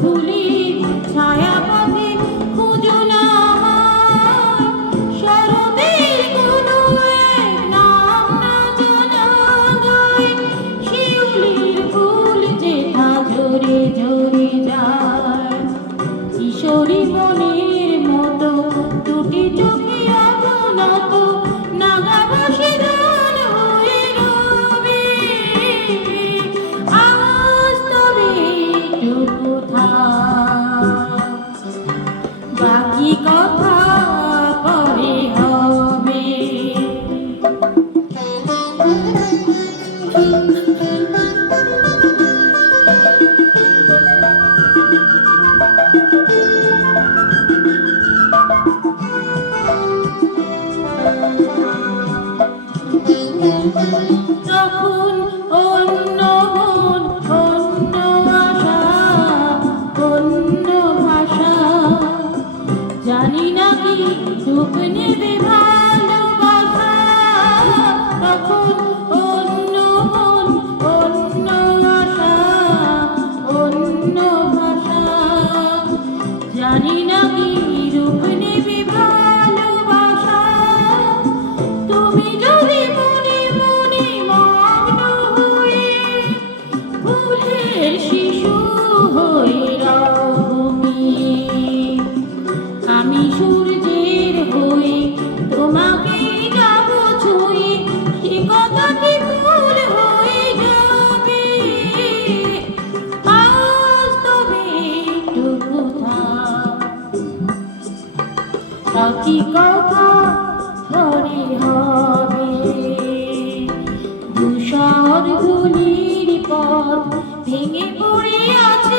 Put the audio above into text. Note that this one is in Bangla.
ধুলি ছায়া পথে খুঁজো না আমায়। শরতের কোনো এক নাম না জানা গায়, শিউলির ফুল যেথা ঝরে ঝরে যায়। কিশোরী মনের মতো দুটি চোখে অবনত, নাগা ভাসে গান হয়ে রবে। আজ তবে এটুকু থাক, বাকি কথা পরে হবে। তখন অন্য মন, অন্য আশা, অন্য ভাষা, জানি না কি রূপ নেবে ভালোবাসা। তখন অন্য মন, অন্য আশা, অন্য ভাষা, জানি না কি রূপ নেবে ভালোবাসা। তুমি যদি মনে মনে মগ্ন হয়ে ফুলের শিশু হয়ে রও ঘুমিয়ে, আমি সূর্যের হয়ে তোমাকে যাব ছুঁয়ে, সে কথাটি ভুল হয়ে যাবে। আজ তবে এটুকু থাক, বাকি কথা পরে হবে। ধূসর ধুলির পথ ভেঙে পড়ে আছে